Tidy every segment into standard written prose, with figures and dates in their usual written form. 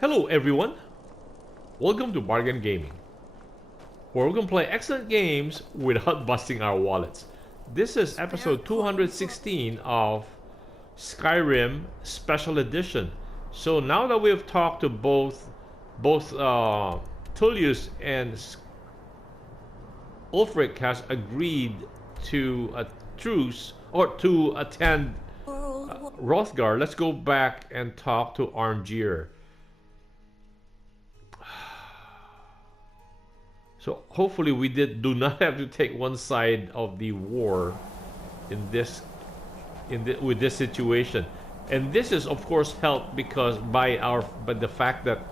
Hello everyone, welcome to Bargain Gaming, where we can play excellent games without busting our wallets. This is episode 216 of Skyrim Special Edition. So now that we have talked to both Tullius and Ulfric has agreed to a truce or to attend Hrothgar, let's go back and talk to Armgeir. So hopefully we do not have to take one side of the war with this situation, and this is of course helped because by the fact that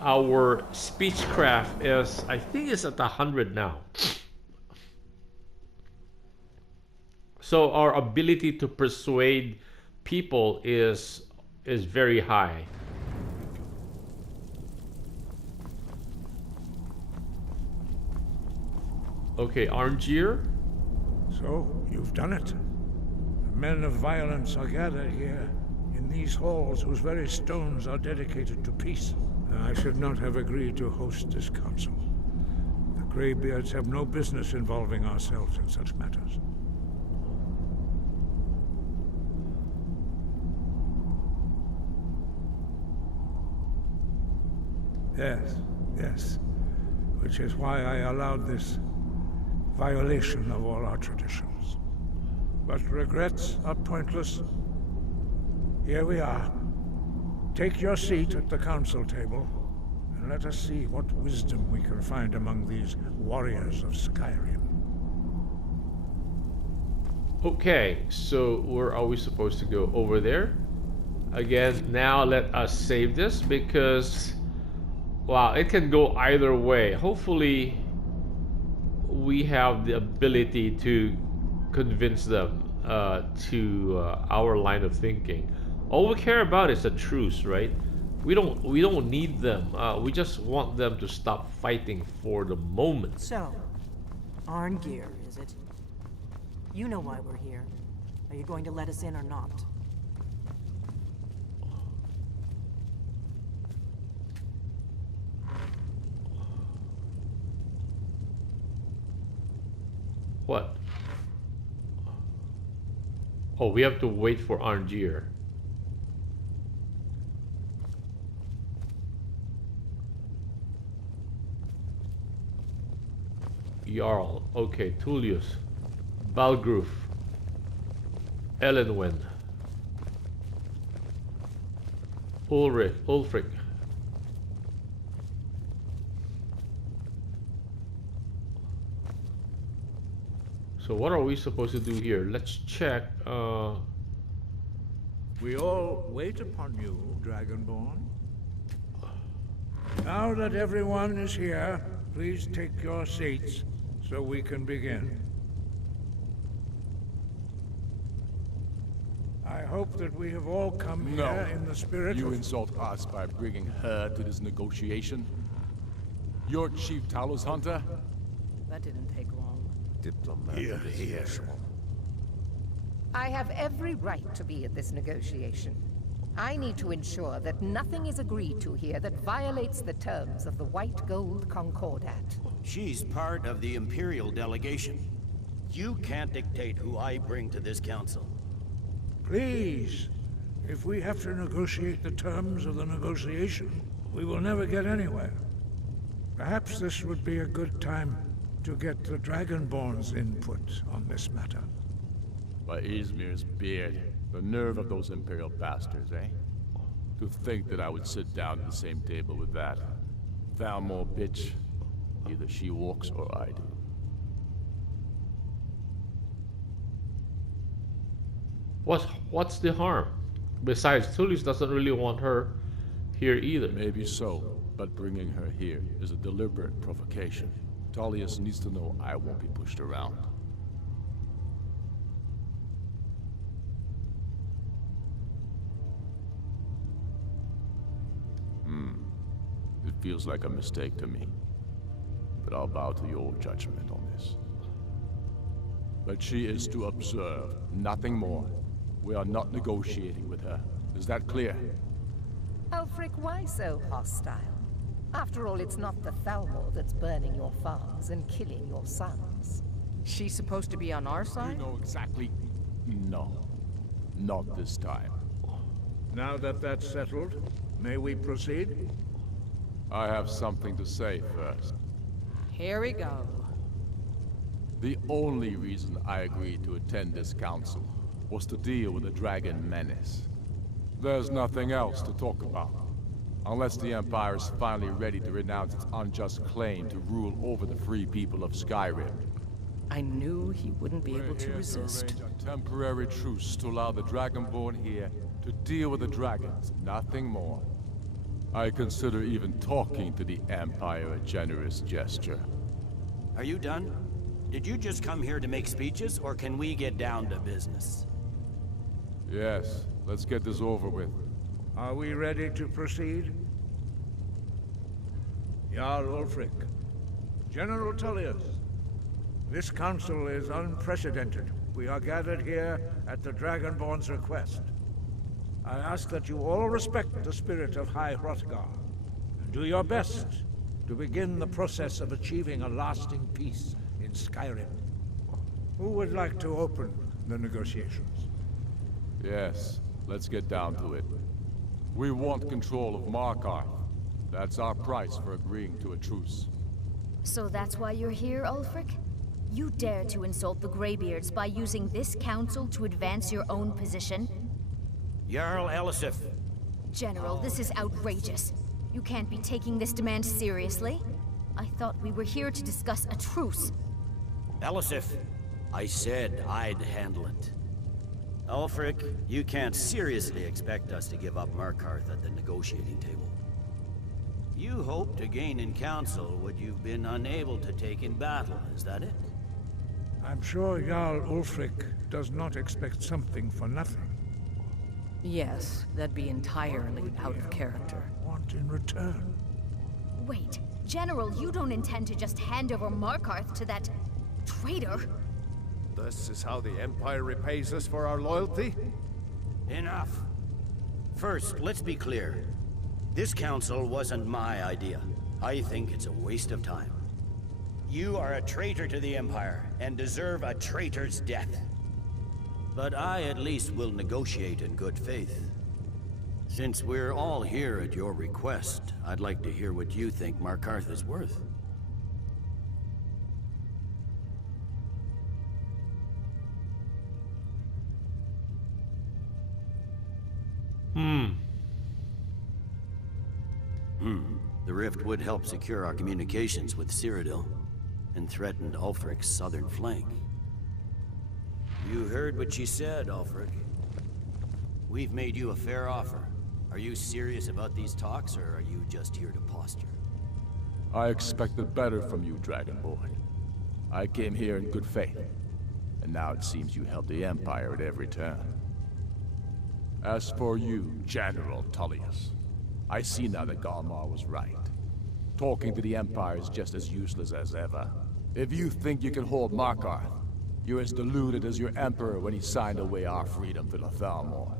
our speechcraft is, I think, is at 100 now. So our ability to persuade people is very high. Okay, Armgeir. So, you've done it. The men of violence are gathered here, in these halls whose very stones are dedicated to peace. I should not have agreed to host this council. The Greybeards have no business involving ourselves in such matters. Yes. Which is why I allowed this violation of all our traditions. But regrets are pointless. Here we are. Take your seat at the council table, and let us see what wisdom we can find among these warriors of Skyrim. Okay, so where are we supposed to go? Over there? Again, now let us save this because, wow, it can go either way. Hopefully we have the ability to convince them to our line of thinking. All we care about is a truce, right? We don't need them. We just want them to stop fighting for the moment. So, Armgeir, is it? You know why we're here. Are you going to let us in or not? What? Oh, we have to wait for Armgeir. Jarl. Okay, Tullius. Balgruf. Elenwen. Ulfric. So what are we supposed to do here? Let's check. We all wait upon you, Dragonborn. Now that everyone is here, please take your seats so we can begin. I hope that we have all come here in the spirit You of... insult us by bringing her to this negotiation? You're Chief Talos Hunter? That didn't take long. Here. I have every right to be at this negotiation. I need to ensure that nothing is agreed to here that violates the terms of the White Gold Concordat. She's part of the Imperial delegation. You can't dictate who I bring to this council. Please, if we have to negotiate the terms of the negotiation, we will never get anywhere. Perhaps this would be a good time to get the Dragonborn's input on this matter. By Izmir's beard, the nerve of those Imperial bastards, eh? To think that I would sit down at the same table with that Thalmor bitch. Either she walks or I do. What's the harm? Besides, Tullius doesn't really want her here either. Maybe so, but bringing her here is a deliberate provocation. Tullius needs to know I won't be pushed around. It feels like a mistake to me, but I'll bow to your judgment on this. But she is to observe, nothing more. We are not negotiating with her. Is that clear? Ulfric, why so hostile? After all, it's not the Thalmor that's burning your farms and killing your sons. She's supposed to be on our You side? know exactly... No. Not this time. Now that that's settled, may we proceed? I have something to say first. Here we go. The only reason I agreed to attend this council was to deal with the dragon menace. There's nothing else to talk about. Unless the Empire is finally ready to renounce its unjust claim to rule over the free people of Skyrim. I knew he wouldn't be able We're to here resist. arrange a temporary truce to allow the Dragonborn here to deal with the dragons, nothing more. I consider even talking to the Empire a generous gesture. Are you done? Did you just come here to make speeches, or can we get down to business? Yes, let's get this over with. Are we ready to proceed? Jarl Ulfric, General Tullius, this council is unprecedented. We are gathered here at the Dragonborn's request. I ask that you all respect the spirit of High Hrothgar, and do your best to begin the process of achieving a lasting peace in Skyrim. Who would like to open the negotiations? Yes, let's get down to it. We want control of Markarth. That's our price for agreeing to a truce. So that's why you're here, Ulfric? You dare to insult the Greybeards by using this council to advance your own position? Jarl Elisif, General, this is outrageous. You can't be taking this demand seriously. I thought we were here to discuss a truce. Elisif, I said I'd handle it. Ulfric, you can't seriously expect us to give up Markarth at the negotiating table. You hoped to gain in council what you've been unable to take in battle, is that it? I'm sure Jarl Ulfric does not expect something for nothing. Yes, that'd be entirely out of character. Want in return? Wait, General, you don't intend to just hand over Markarth to that traitor? This is how the Empire repays us for our loyalty? Enough. First, let's be clear. This council wasn't my idea. I think it's a waste of time. You are a traitor to the Empire, and deserve a traitor's death. But I at least will negotiate in good faith. Since we're all here at your request, I'd like to hear what you think Markarth is worth. The rift would help secure our communications with Cyrodiil, and threatened Ulfric's southern flank. You heard what she said, Ulfric. We've made you a fair offer. Are you serious about these talks, or are you just here to posture? I expected better from you, Dragonborn. I came here in good faith, and now it seems you help the Empire at every turn. As for you, General Tullius, I see now that Galmar was right. Talking to the Empire is just as useless as ever. If you think you can hold Markarth, you're as deluded as your Emperor when he signed away our freedom to the Thalmor.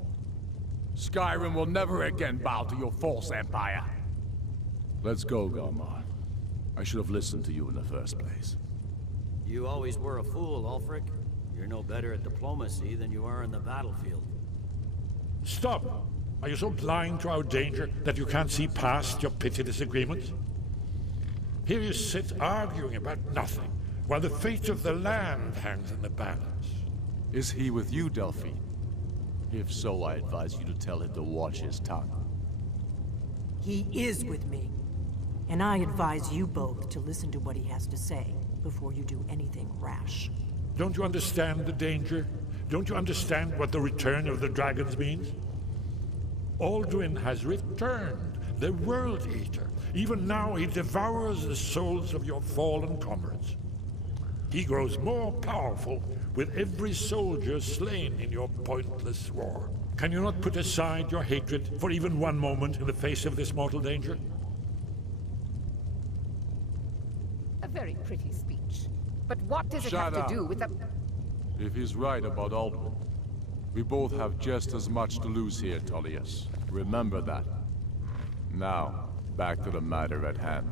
Skyrim will never again bow to your false empire. Let's go, Galmar. I should have listened to you in the first place. You always were a fool, Ulfric. You're no better at diplomacy than you are in the battlefield. Stop! Are you so blind to our danger that you can't see past your petty disagreements? Here you sit arguing about nothing, while the fate of the land hangs in the balance. Is he with you, Delphine? If so, I advise you to tell him to watch his tongue. He is with me. And I advise you both to listen to what he has to say before you do anything rash. Don't you understand the danger? Don't you understand what the return of the dragons means? Alduin has returned, the World Eater. Even now he devours the souls of your fallen comrades. He grows more powerful with every soldier slain in your pointless war. Can you not put aside your hatred for even one moment in the face of this mortal danger? A very pretty speech. But what does it Shut have up. to do with the... If he's right about Alduin, we both have just as much to lose here, Tullius. Remember that. Now, back to the matter at hand.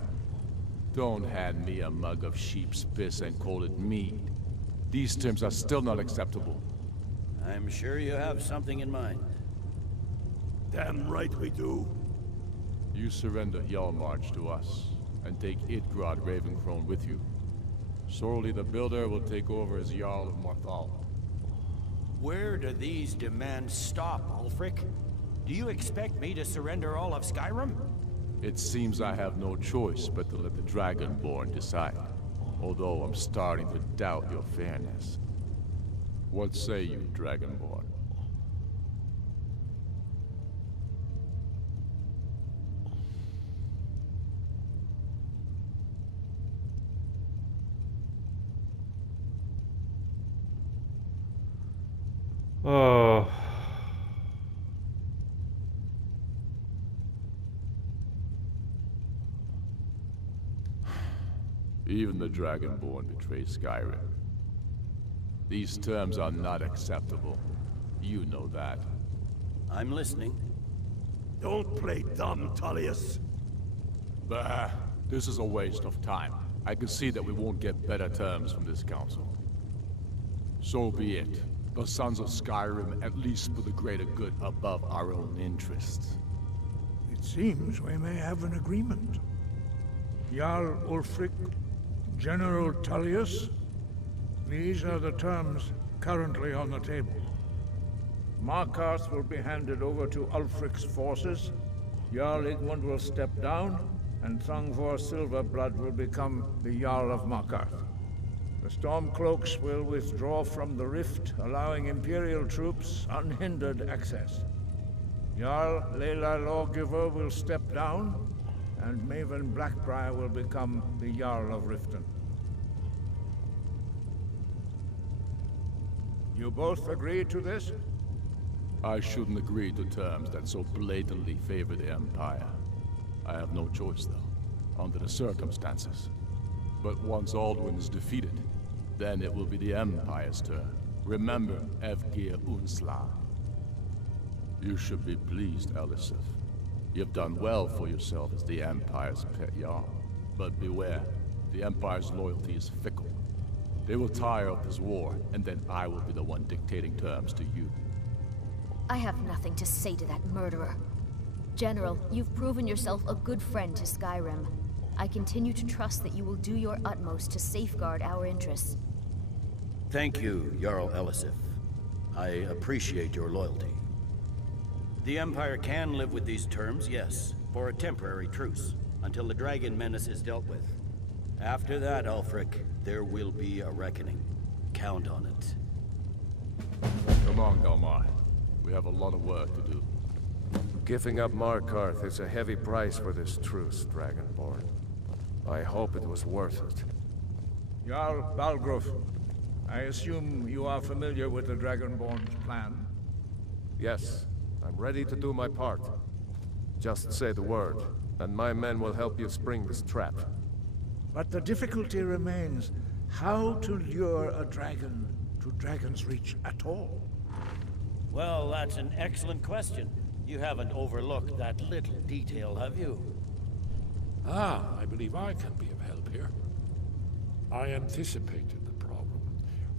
Don't hand me a mug of sheep's piss and call it mead. These terms are still not acceptable. I'm sure you have something in mind. Damn right we do. You surrender Yarlmarch to us, and take Idgrod Ravencrone with you. Sorley the Builder will take over as Jarl of Morthal. Where do these demands stop, Ulfric? Do you expect me to surrender all of Skyrim? It seems I have no choice but to let the Dragonborn decide. Although I'm starting to doubt your fairness. What say you, Dragonborn? Oh. Even the Dragonborn betray Skyrim. These terms are not acceptable. You know that. I'm listening. Don't play dumb, Tullius. Bah, this is a waste of time. I can see that we won't get better terms from this council. So be it. The Sons of Skyrim at least put the greater good above our own interests. It seems we may have an agreement. Jarl Ulfric, General Tullius, these are the terms currently on the table. Markarth will be handed over to Ulfric's forces, Jarl Igmund will step down, and Thongvor Silverblood will become the Jarl of Markarth. The Stormcloaks will withdraw from the rift, allowing Imperial troops unhindered access. Jarl Leila Lawgiver will step down, and Maven Blackbriar will become the Jarl of Riften. You both agree to this? I shouldn't agree to terms that so blatantly favor the Empire. I have no choice, though, under the circumstances. But once Alduin is defeated, then it will be the Empire's turn. Remember Evgir Unsla. You should be pleased, Elisif. You've done well for yourself as the Empire's pet Jarl. But beware, the Empire's loyalty is fickle. They will tire of this war, and then I will be the one dictating terms to you. I have nothing to say to that murderer. General, you've proven yourself a good friend to Skyrim. I continue to trust that you will do your utmost to safeguard our interests. Thank you, Jarl Elisif. I appreciate your loyalty. The Empire can live with these terms, yes, for a temporary truce, until the dragon menace is dealt with. After that, Ulfric, there will be a reckoning. Count on it. Come on, Galmar. We have a lot of work to do. Giving up Markarth is a heavy price for this truce, Dragonborn. I hope it was worth it. Jarl Balgruf, I assume you are familiar with the Dragonborn's plan? Yes, I'm ready to do my part. Just say the word, and my men will help you spring this trap. But the difficulty remains how to lure a dragon to Dragon's Reach at all. Well, that's an excellent question. You haven't overlooked that little detail, have you? I believe I can be of help here. I anticipated the problem.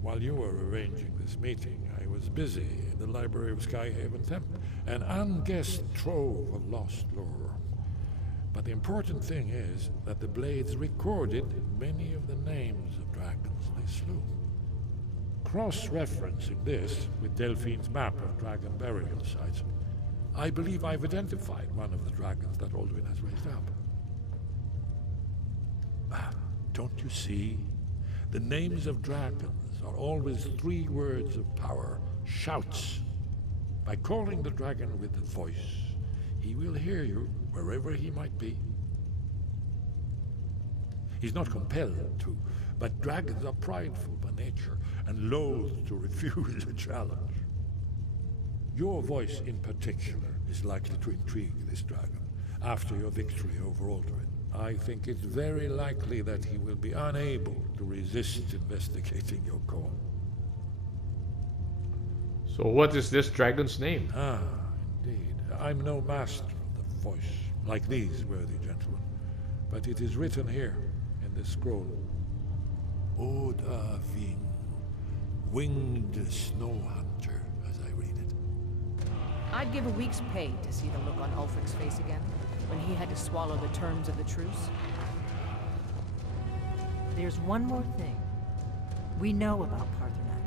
While you were arranging this meeting, I was busy in the library of Skyhaven Temple, an unguessed trove of lost lore. But the important thing is that the Blades recorded many of the names of dragons they slew. Cross-referencing this with Delphine's map of dragon burial sites, I believe I've identified one of the dragons that Alduin has raised up. Don't you see? The names of dragons are always 3 words of power, shouts. By calling the dragon with the voice, he will hear you wherever he might be. He's not compelled to, but dragons are prideful by nature and loath to refuse a challenge. Your voice in particular is likely to intrigue this dragon after your victory over Alduin. I think it's very likely that he will be unable to resist investigating your call. So what is this dragon's name? Indeed. I'm no master of the voice, like these, worthy gentlemen. But it is written here, in this scroll. Oda Ving, winged snow hunter, as I read it. I'd give a week's pay to see the look on Ulfric's face again, when he had to swallow the terms of the truce. There's one more thing. We know about Paarthurnax.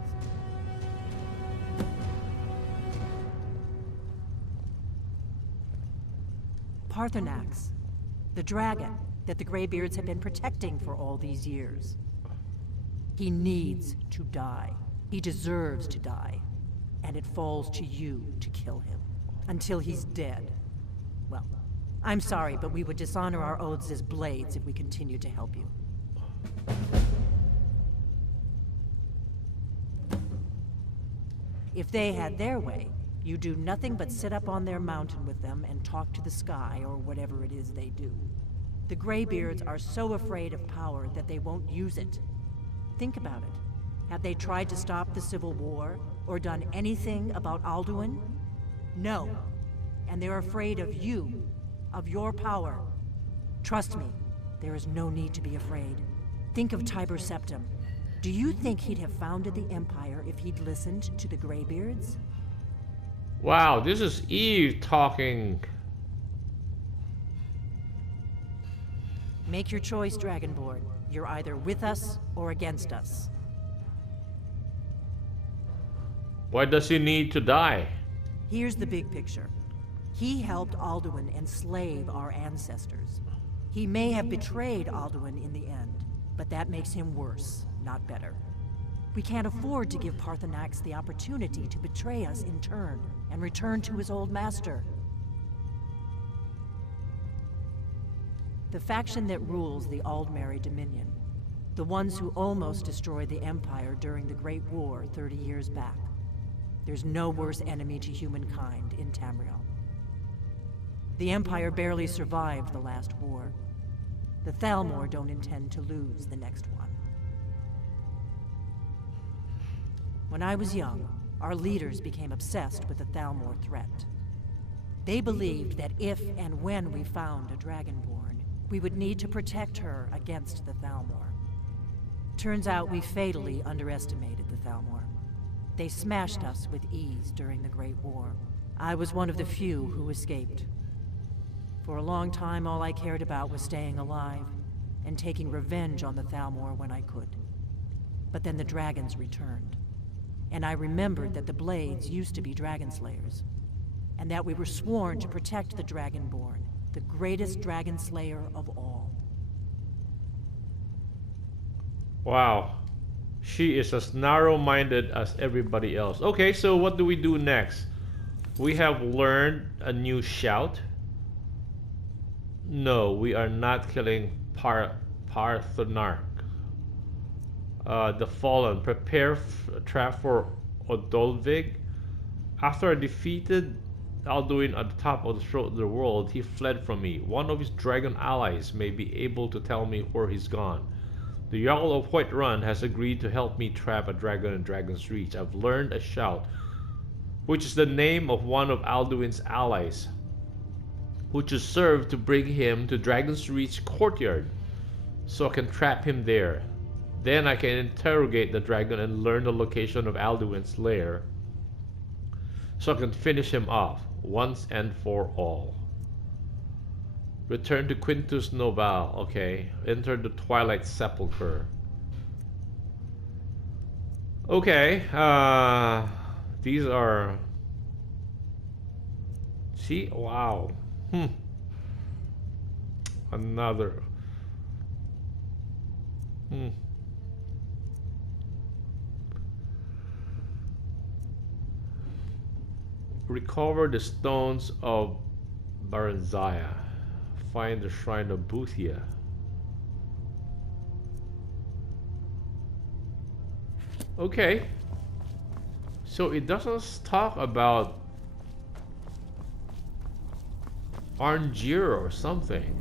Paarthurnax, the dragon that the Greybeards have been protecting for all these years. He needs to die. He deserves to die. And it falls to you to kill him. Until he's dead. Well, I'm sorry, but we would dishonor our oaths as blades if we continued to help you. If they had their way, you do nothing but sit up on their mountain with them and talk to the sky or whatever it is they do. The Greybeards are so afraid of power that they won't use it. Think about it. Have they tried to stop the Civil War or done anything about Alduin? No. And they're afraid of you, of your power. Trust me, there is no need to be afraid. Think of Tiber Septim. Do you think he'd have founded the Empire if he'd listened to the Greybeards? Wow, this is Eve talking. Make your choice, Dragonborn. You're either with us or against us. Why does he need to die? Here's the big picture. He helped Alduin enslave our ancestors. He may have betrayed Alduin in the end, but that makes him worse, not better. We can't afford to give Paarthurnax the opportunity to betray us in turn and return to his old master. The faction that rules the Aldmeri Dominion, the ones who almost destroyed the Empire during the Great War 30 years back. There's no worse enemy to humankind in Tamriel. The Empire barely survived the last war. The Thalmor don't intend to lose the next one. When I was young, our leaders became obsessed with the Thalmor threat. They believed that if and when we found a Dragonborn, we would need to protect her against the Thalmor. Turns out we fatally underestimated the Thalmor. They smashed us with ease during the Great War. I was one of the few who escaped. For a long time, all I cared about was staying alive and taking revenge on the Thalmor when I could. But then the dragons returned. And I remembered that the Blades used to be dragon slayers, and that we were sworn to protect the Dragonborn, the greatest dragon slayer of all. Wow. She is as narrow-minded as everybody else. Okay, so what do we do next? We have learned a new shout. No, we are not killing Paarthurnax. The Fallen. Prepare a trap for Odolvig. After I defeated Alduin at the top of the throat of the world, he fled from me. One of his dragon allies may be able to tell me where he's gone. The Jarl of Whiterun has agreed to help me trap a dragon in Dragon's Reach. I've learned a shout, which is the name of one of Alduin's allies, which is served to bring him to Dragon's Reach courtyard, so I can trap him there. Then I can interrogate the dragon and learn the location of Alduin's lair, so I can finish him off once and for all. Return to Quintus Noval. Okay. Enter the Twilight Sepulchre. Okay. These are... See? Wow. Another... Recover the stones of Baranzaya. Find the shrine of Boothia. Okay. So it doesn't talk about Arngeir or something.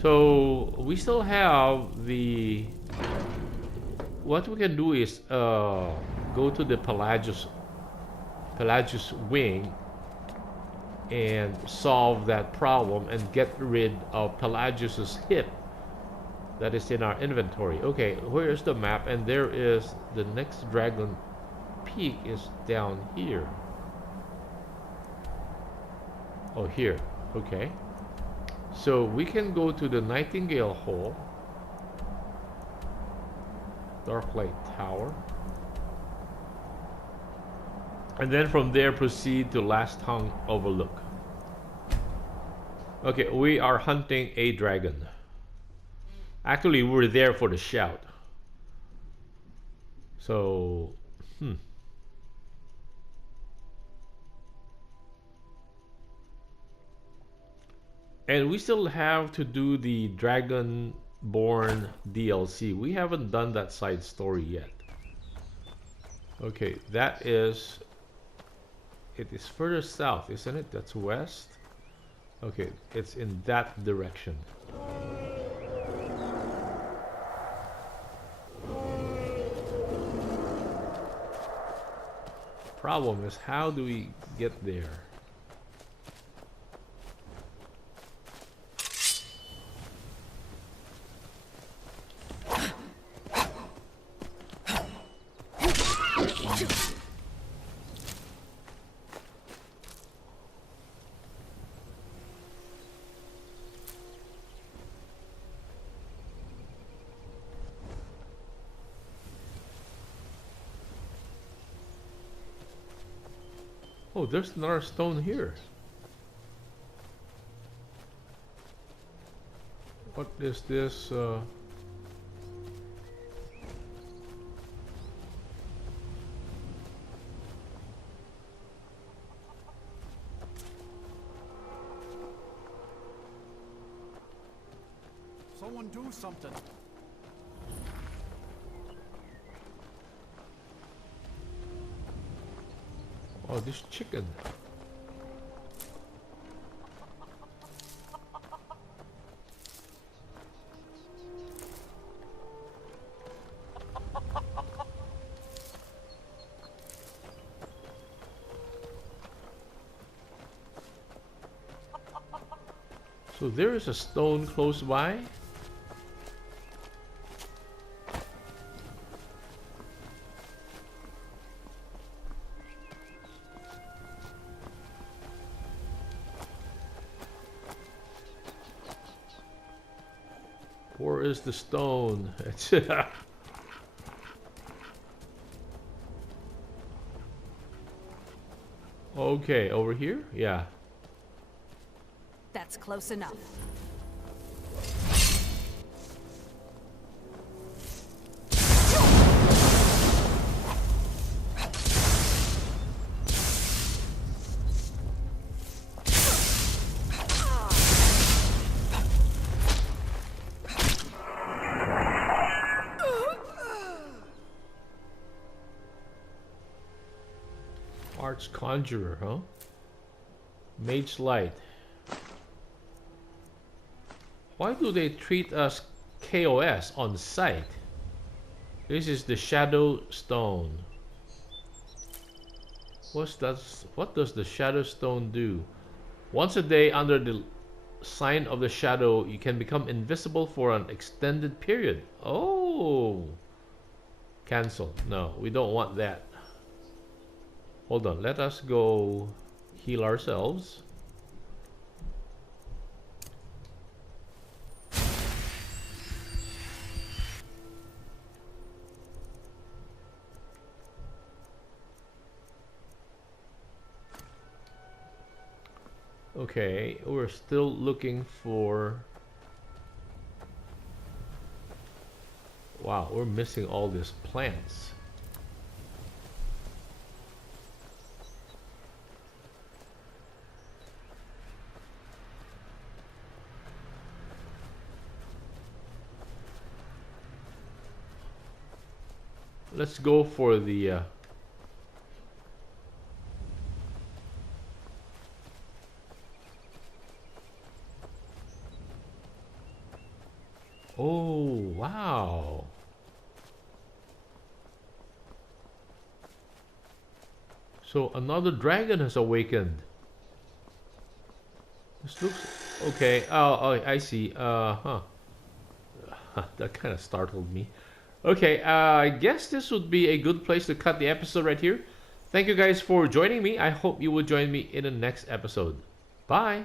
So we still have the... What we can do is go to the Pelagius wing and solve that problem and get rid of Pelagius's hip that is in our inventory. Okay, where is the map? And there is the next dragon peak is down here. Oh, here. Okay. So we can go to the Nightingale Hole, Darklight Tower, and then from there proceed to Last Hung Overlook. Okay, we are hunting a dragon. Actually, we're there for the shout. So, And we still have to do the Dragonborn DLC. We haven't done that side story yet. Okay, that is... It is further south, isn't it? That's west. Okay, it's in that direction. Problem is, how do we get there? Oh, there's another stone here. What is this? Someone do something. Oh, this chicken. So there is a stone close by. Where is the stone? Okay, over here? Yeah. That's close enough. Conjurer, huh? Mage Light. Why do they treat us KOS on sight? This is the Shadow Stone. What does the Shadow Stone do? Once a day under the sign of the shadow, you can become invisible for an extended period. Oh! Cancel. No, we don't want that. Hold on, let us go heal ourselves. Okay, we're still looking for... Wow, we're missing all these plants. Let's go for the oh, wow. So another dragon has awakened. This looks okay. Oh, I see. Huh. That kind of startled me. Okay, I guess this would be a good place to cut the episode right here. Thank you guys for joining me. I hope you will join me in the next episode. Bye.